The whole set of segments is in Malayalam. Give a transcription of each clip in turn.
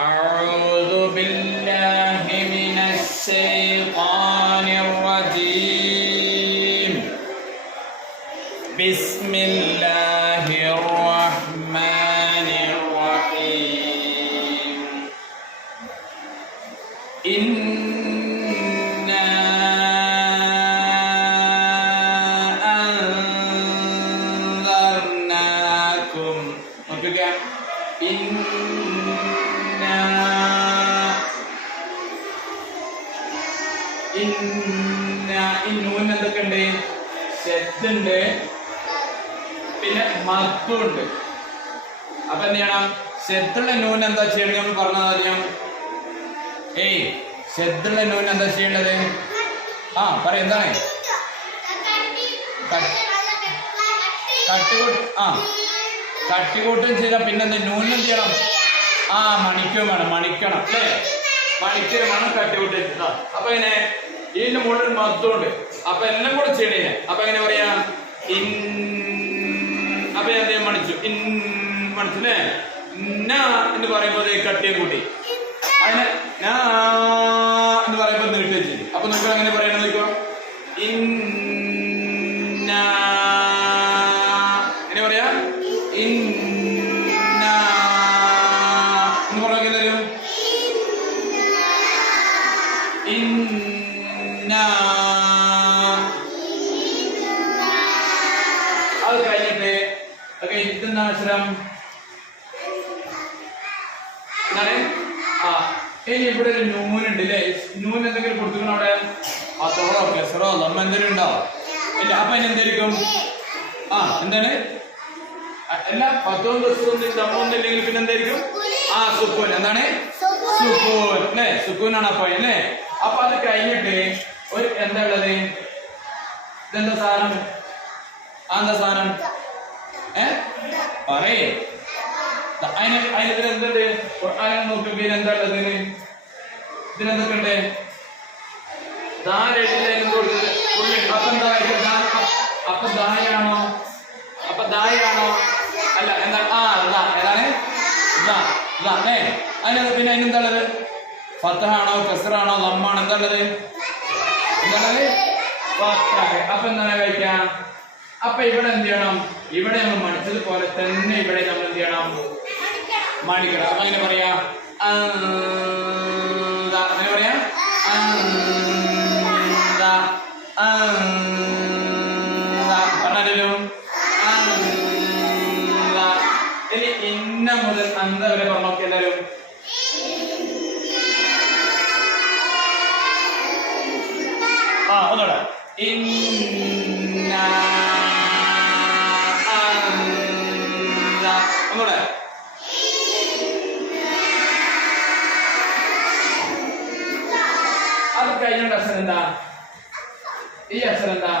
أعوذ بالله من الشيطان الرجيم. بسم الله الرحمن الرحيم. إنا أنذرناكم. ഇന്നൂന്ന് എന്തൊക്കെയുണ്ട്? ശബ്ദുണ്ട്, പിന്നെ മത്തുണ്ട്. അപ്പൊ എന്ത് ചെയ്യണം? ശബ്ദുള്ള നൂന് എന്താ ചെയ്യണ്ടത്? നമ്മൾ പറഞ്ഞത് അറിയാം. ശബ്ദുള്ള നൂന് എന്താ ചെയ്യേണ്ടത്? പറയും എന്താണ്? തട്ടികൂട്ടും ചെയ്താൽ പിന്നെന്ത്? നൂനും ചെയ്യണം. മണിക്കും വേണം, മണിക്കണം അല്ലേ? മണിക്കും വേണം, തട്ടികൂട്ടും. അപ്പൊ ഇങ്ങനെ ഇതിന്റെ മുകളിൽ മത്തുണ്ട്. അപ്പൊ എല്ലാം കൂടെ ചെയ്യണേ. അപ്പൊ എങ്ങനെ പറയാ? അപ്പൊ എന്ത് മണിച്ചു? മണിച്ചല്ലേ? എന്ന് പറയുമ്പോ കട്ടിയും കൂട്ടി അതിനെ എന്ന് പറയുമ്പോ നീട്ടി വെച്ചു. അപ്പൊ നമുക്ക് അങ്ങനെ പറയണത് നോക്കോ. എങ്ങനെ പറയാ? എന്ന് പറഞ്ഞാൽ തരും. അത് കഴിഞ്ഞിട്ട് ഇതെന്താണ് അക്ഷരം? ഇനി ഇവിടെ ഒരു നൂനുണ്ട് അല്ലേ? നൂന് എന്തെങ്കിലും കൊടുത്തിരിക്കണം അവിടെ? തോറോ കെസറോ നമ്മ എന്തെങ്കിലും ഉണ്ടോ? ഇല്ല. അപ്പൊ അതിന് എന്തായിരിക്കും? എന്താണ്? എല്ലാ 10 ദിവസവും നമ്മൊന്നില്ലെങ്കിൽ പിന്നെ എന്തായിരിക്കും? സുക്കൂൻ. എന്താണ്? സുക്കൂൻ അല്ലേ? സുക്കൂനാണ് അപ്പൊ അല്ലേ? അപ്പൊ അത് കഴിഞ്ഞിട്ട് ഒരു എന്താ ഉള്ളത്? ഇതെന്താ സാധനം? എന്താ സാധനം? പറയേ. അതിനെന്തുണ്ട്? നോക്കുമ്പോ എന്താ ഉള്ളത്? ഇതിനെന്തൊക്കെ ഉണ്ട്? അപ്പൊ ദായാണോ? അപ്പൊ ദായാണോ? അല്ല. എന്താ? ഏതാണ്? അതിനകത്ത് പിന്നെ അതിനെന്താ ഉള്ളത്? ഫത്തഹാണോ കസ്റാണോ ലമ്മാണോ? എന്താ ഉള്ളത്? എന്താണ്? അപ്പൊ എന്താണ് കഴിക്കാം? അപ്പൊ ഇവിടെ എന്ത് ചെയ്യണം? ഇവിടെ നമ്മൾ മണിച്ചതുപോലെ തന്നെ ഇവിടെ നമ്മൾ എന്ത് ചെയ്യണം? മണിക്കണം. അപ്പൊ അങ്ങനെ പറയാ. അങ്ങനെ പറയാ. പറഞ്ഞാലും ഇനി ഇന്ന മുതൽ അന്ത വരെ പറഞ്ഞോക്കെ എല്ലാരും. ഒന്നൂടെ. ഒന്നൂടെ. അത് കഴിഞ്ഞ അക്ഷരം എന്താ? ഈ അക്ഷരം എന്താ?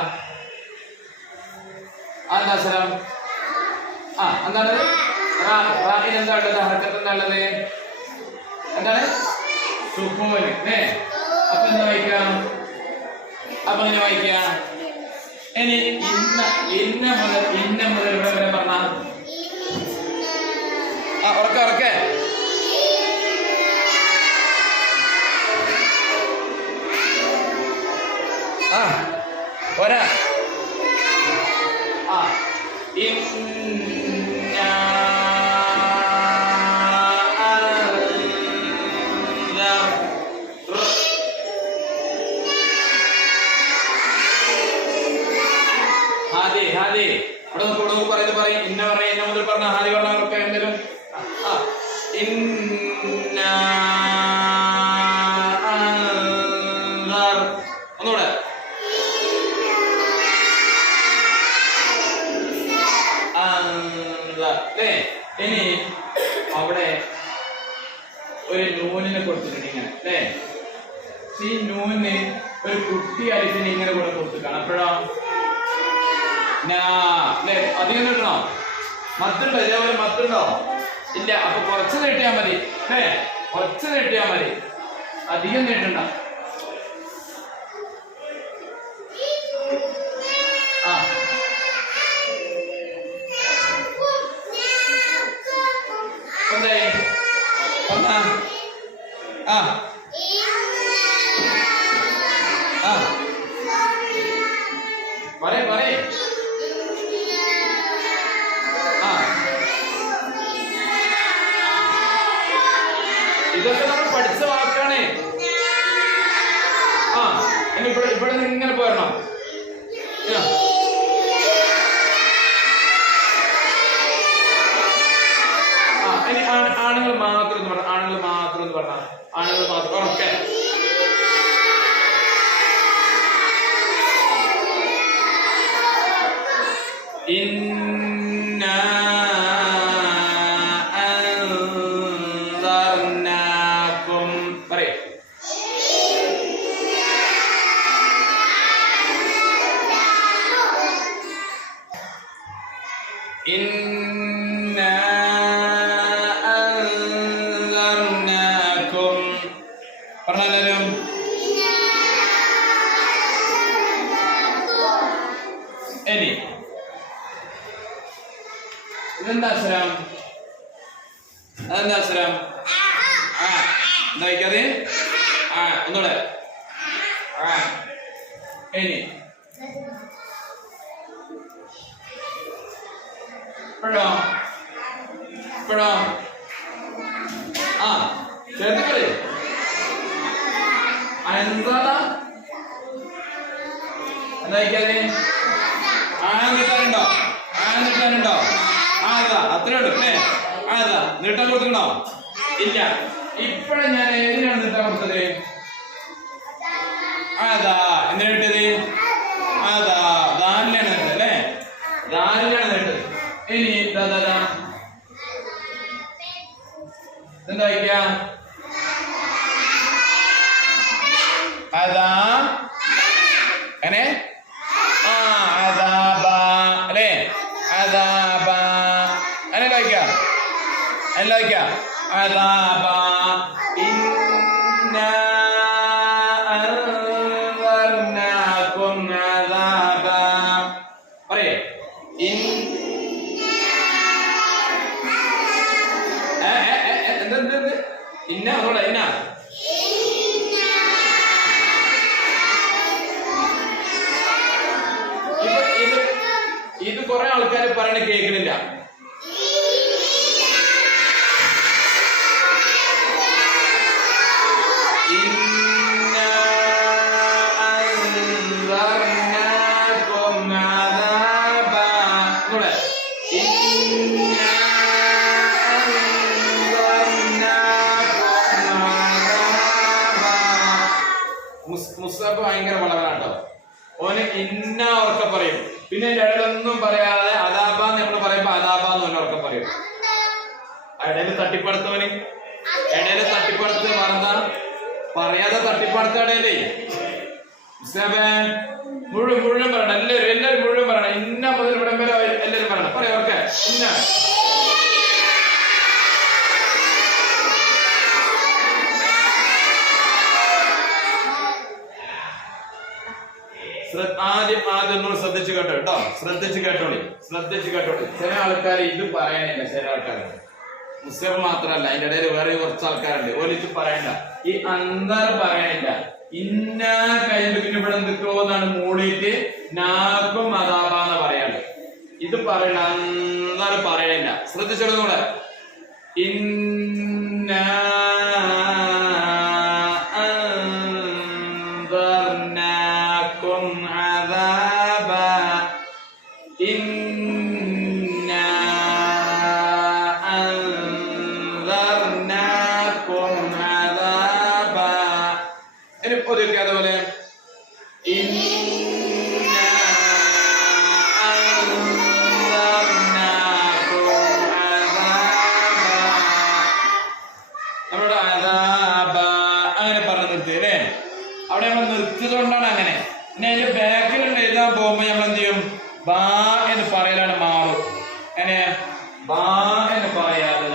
ആരുടെ അക്ഷരം? എന്താണ്? എന്താ ഉള്ളത്? ഹർക്കത്ത് എന്താ ഉള്ളത്? എന്താണ്? സുക്കൂൻ അല്ലേ? അപ്പൊ എന്താ വായിക്കാം? അപ്പൊ അങ്ങനെ വായിക്കാം. ഇനി ഇന്ന മുതൽ ഇവിടെ വരെ പറഞ്ഞ ഉറക്കെ പോരാ. പറയും ഇന്ന പറയും. ഇന്ന മുതൽ പറഞ്ഞ ഹാദി പറഞ്ഞവർക്ക് എന്തെങ്കിലും ഒന്നുകൂടെ. ഇനി അവിടെ ഒരു നൂനിനെ കൊടുത്തിട്ടുണ്ട് ഇങ്ങനെ അല്ലേ? ഈ നൂന് ഒരു കുട്ടി അരിച്ചിന് ഇങ്ങനെ കൂടെ കൊടുത്തിട്ടാണ്. അപ്പോഴാ അല്ലേ? അധികം നീട്ടണോ? മത്തുണ്ടോ? ഇതേപോലെ മത്തുണ്ടോ? ഇല്ല. അപ്പൊ കുറച്ച് നീട്ടിയാൽ മതി അല്ലേ? കുറച്ച് നീട്ടിയാൽ മതി, അധികം നീട്ടണ്ട. എന്തായി? ആ ആ പറയ് പറയ് ആ ഇതൊക്കെ നമ്മൾ പഠിച്ച വാക്കാണ്. ആ ഇനി ഇവിടെ നിന്ന് ഇങ്ങനെ പോരണം. ഇനി ആണുങ്ങൾ മാത്രം എന്ന് പറഞ്ഞ ആണുങ്ങൾ മാത്രം എന്ന് പറഞ്ഞ ആണുങ്ങൾ മാത്രം ഓക്കെ. ഇന്നാ അൻദർനാകും പറയ്. ഇന്നാ അൻദർനാകും പറഞ്ഞാലും ഇനി ഇതെന്താ അക്ഷരം? അതെന്താ അക്ഷരം? ആ എന്തായിക്കത്? ആ ഒന്നുകൂടെ. ആ ഇനി ഇപ്പോഴോ ഇപ്പോഴോ ആ ചേർത്തുകളി. എന്താ എന്തായിക്കത്? നീട്ടാനുണ്ടോ? നീട്ടാനുണ്ടോ? അതാ അത്രേ ഉള്ളൂ അല്ലേ? അതാ നീട്ടാൻ കൊടുക്കണോ? ഇല്ല. ഇപ്പഴും ഞാൻ ഏതിനാണ് നീട്ടാൻ കൊടുത്തത്? അതാ എന്തിനാ ഇട്ടത്? അതാ ദാലിലാണ് നീട്ടത് അല്ലേ? ദാലിലാണ് നീട്ടത്. ഇനി എന്താ എന്തായിക്ക? അതാ അങ്ങനെ ആ അതാബ അല്ലേ? അതാബ അല്ലായിക്ക അതാബ. ഇന്നാ അൻദർനാകും അദാബ പറയേ. എന്ത് ഇന്ന അതോടെ ഇന്ന ഇത് കുറെ ആൾക്കാർ പറയണ കേൾക്കണില്ല. മുസ്തഫ ഭയങ്കര വളവനാട്ടോ. ഓന് ഇന്ന ഉറക്കെ പറയും. പിന്നെ ഇടയിലൊന്നും പറയാതെ അദാബാന്ന് നമ്മൾ പറയുമ്പോ അദാബാന്ന് തന്നെ ഉറക്കെ പറയും. ഇടയില് തട്ടിപ്പടുത്തവന് ഇടയില് തട്ടിപ്പടുത്ത് പറഞ്ഞാ പറയാതെ തട്ടിപ്പടുത്ത ഇടയിലേ മുസ്തഫ മുഴുവൻ പറയണം. എല്ലാരും മുഴുവൻ പറയണം. ഇന്ന മുതൽ ഇവിടം വരെ എല്ലാരും പറയണം. പറയാം ഓക്കെ. ഇന്ന ആദ്യം ഒന്ന് ശ്രദ്ധിച്ചു കേട്ടോ കേട്ടോ. ശ്രദ്ധിച്ചു കേട്ടോളി. ചില ആൾക്കാർ ഇത് പറയാനില്ല. ചില ആൾക്കാർ മുസ്ലിം മാത്രമല്ല അതിന്റെ ഇടയിൽ വേറെ കുറച്ച് ആൾക്കാരുണ്ട്. ഓലിച്ച് പറയണ്ട. ഈ അന്തർ പറയാനില്ല. ഇന്ന കയ്യിൽ പിന്നെ ഇവിടെ എന്തൊക്കെയോന്നാണ് മൂടിയിട്ട് നാക്കും അതാപാന്ന് പറയാണ്ട്. ഇത് പറയണ്ട. അന്തർ പറയണില്ല. ശ്രദ്ധിച്ചോളൂ കൂടെ. ഇന്ന അതുപോലെ നമ്മുടെ അദാബ അങ്ങനെ പറഞ്ഞു നിർത്തി അല്ലേ? അവിടെ നമ്മൾ നിർത്തിയതുകൊണ്ടാണ് അങ്ങനെ. പിന്നെ അതിന്റെ ബാക്കിൽ എഴുതാൻ പോകുമ്പോ നമ്മൾ എന്ത് ചെയ്യും? ബാ എന്ന് പറയലാണ് മാറും. എങ്ങനെ ബാ എന്ന് പറയാതെ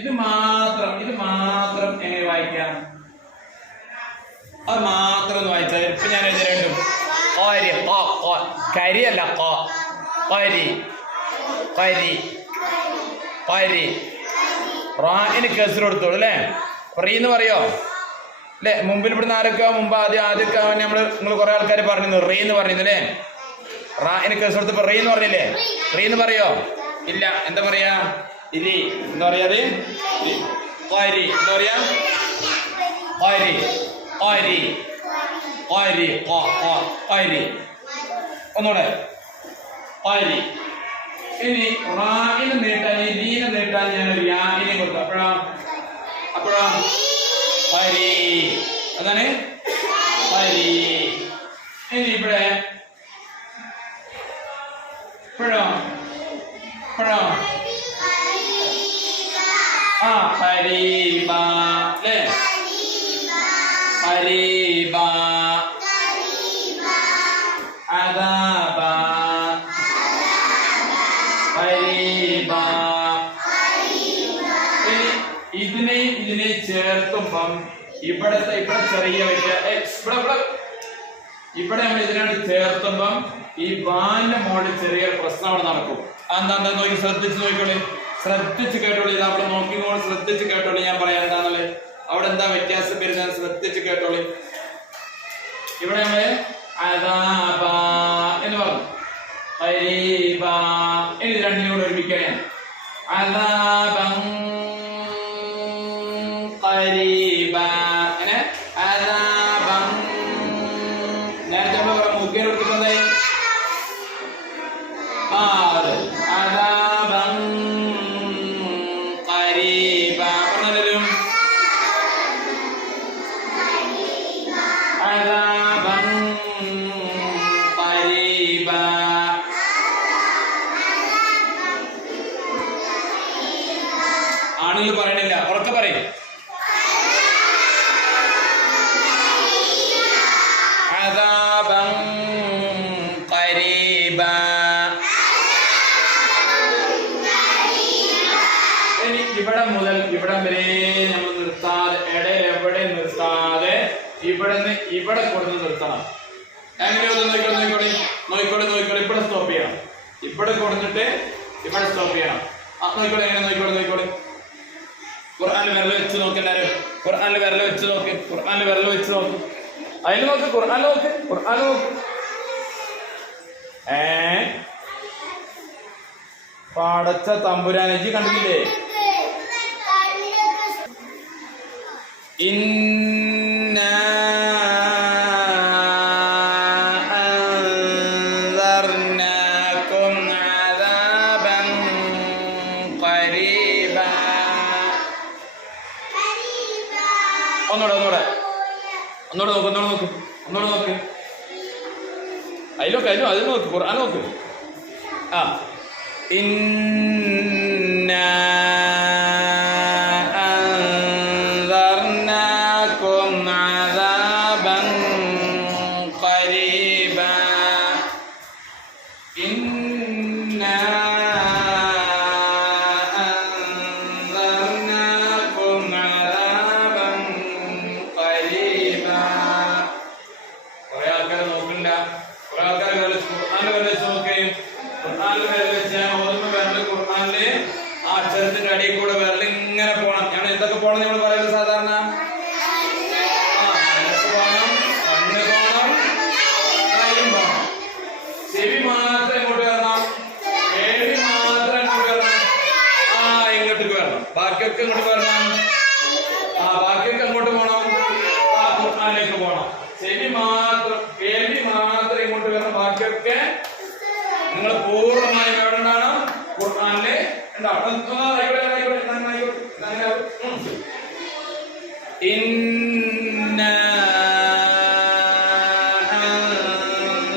ഇത് മാത്രം എങ്ങനെ വായിക്കാം? അത് മാത്രം ഒന്ന് വായിച്ചാൽ ഇപ്പൊ ഞാൻ എഴുതിരണ്ടും കരിയല്ല കരി കരി കരി റായിന് കെസർ കൊടുത്തോളൂ അല്ലേ? റീ എന്ന് പറയോ അല്ലേ? മുമ്പിൽ ഇവിടുന്ന് ആരൊക്കെ മുമ്പ് ആദ്യമൊക്കെ നിങ്ങൾ കുറെ ആൾക്കാർ പറഞ്ഞിരുന്നു റീ എന്ന് പറഞ്ഞിരുന്നു അല്ലേ? റായിന് കെസർ കൊടുത്തപ്പോ റീ എന്ന് പറഞ്ഞില്ലേ? റീ എന്ന് പറയോ? ഇല്ല. എന്താ പറയാ? ഇരി എന്താ പറയാത്? എന്താ പറയാ? ഒന്നുകൂടെ ഇനി റായിന് നീട്ടാൻ ലീനെ നീട്ടാൻ ഞാനൊരു യാനെ കൊടുത്തു. അപ്പോഴാ ഹരി അതാണ് ഹരി. ഇനി ഇവിടെ ഹരീബ അല്ലേ? ഹരീബ അദാബ ഹരീബ. ഇതിനെ ചേർത്തുമ്പം ഇവിടെ ചെറിയ ഇവിടെ നമ്മൾ ഇതിനോട് ചേർത്തുമ്പം ഈ ബാലിന്റെ മോളിൽ ചെറിയൊരു പ്രശ്നം അവിടെ നടക്കും. എന്താ നോക്കി ശ്രദ്ധിച്ച് നോക്കിക്കോളി, ശ്രദ്ധിച്ച് കേട്ടോളി. ഇത് അവിടെ നോക്കിക്കോളി, ശ്രദ്ധിച്ച് കേട്ടോളി. ഞാൻ പറയാം എന്താന്നുള്ളത്. അവിടെ എന്താ വ്യത്യാസം വരുന്നത് ശ്രദ്ധിച്ച് കേട്ടോളി. ഇവിടെ നമ്മള് അദാബ എന്ന് പറഞ്ഞു, ഹരീബ. ഇനി രണ്ടിനോട് ഒരുമിക്കാൻ അദാബൻ ഖരീബ. അങ്ങനെ അദാബൻ നേരത്തെ നമ്മൾ മുഖ്യം എടുത്തിട്ടുണ്ടായി. അദാബൻ ഖരീബ പറഞ്ഞാലും അദാബൻ ഖരീബ. ആണെങ്കിൽ പറയണില്ല, ഉറക്കെ പറയും. അദാബൻ ഖരീബ. ഇനി ഇവിടെ മുതൽ ഇവിടം വരെ നമ്മൾ നിർത്താതെ, ഇടയിൽ എവിടെ നിർത്താതെ ഇവിടെ കൊടുത്ത് നിർത്തണം. എങ്ങനെയോ നോയിക്കോളെ. ഇവിടെ സ്റ്റോപ്പ് ചെയ്യണം. ഇവിടെ കൊടുത്തിട്ട് ഇവിടെ സ്റ്റോപ്പ് ചെയ്യണം. നോയിക്കോളെ, എങ്ങനെ നോയിക്കോളെ. ഖുർആനിൽ വിരൽ വെച്ച് നോക്ക്. എല്ലാവരും ഖുർആനിൽ വിരൽ വെച്ച് നോക്ക്. അതിൽ നോക്ക്. ഖുർആനിൽ നോക്ക്. പാടച്ച തമ്പുരാനജി കണ്ടില്ലേ? ഇന്നാ അൻദർനാകും അദാബൻ ഖരീബ. ഒന്നൂടെ നോക്ക്. അതിൽ നോക്ക്. ഖുർആൻ നോക്ക്. ഇന്നാ അൻദർനാകും അദാബൻ ഖരീബ. ഇന്നാ അൻദർനാകും അദാബൻ ഖരീബ. കുറെ ആൾക്കാർ നോക്കില്ല. കുറെ ആൾക്കാർ ഖുർആനിൽ വെച്ച് നോക്കുകയും ഖുർആനിൽ വെച്ച് ഖുർആനില് ആ അക്ഷരത്തിന്റെ അടിയിൽ കൂടെ വിരൽ ഇങ്ങനെ പോണം. ഞാൻ എന്തൊക്കെ പോണം നമ്മൾ പറയുന്നത് സാധാരണ? മനസ്സ് പോണം, കണ്ണ് പോണം, കൈയും പോണം. ചെവി മാത്രം ഇങ്ങോട്ട് വരണം, കേൾവി മാത്രം ഇങ്ങോട്ട് വരണം. ഇങ്ങോട്ടേക്ക് വരണം. ബാക്കിയൊക്കെ ഇങ്ങോട്ട് വരണം. ബാക്കിയൊക്കെ അങ്ങോട്ട് പോണം. ഖുർആനിലേക്ക് പോണം. ചെവി മാത്രം, കേൾവി മാത്രം ഇങ്ങോട്ട് വരണം. ബാക്കിയൊക്കെ നിങ്ങൾ പൂർണ്ണമായും എവിടെ ഉണ്ടാകണം? ഖുർആനില് ഉണ്ടാവണം. ഇന്നാ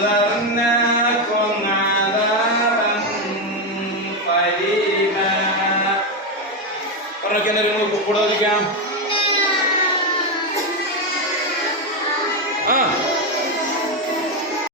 അൻദർനാകും അദാബൻ ഖരീബ. പറഞ്ഞൊക്കെ എല്ലാവരും കൂടെ വിളിക്കാം.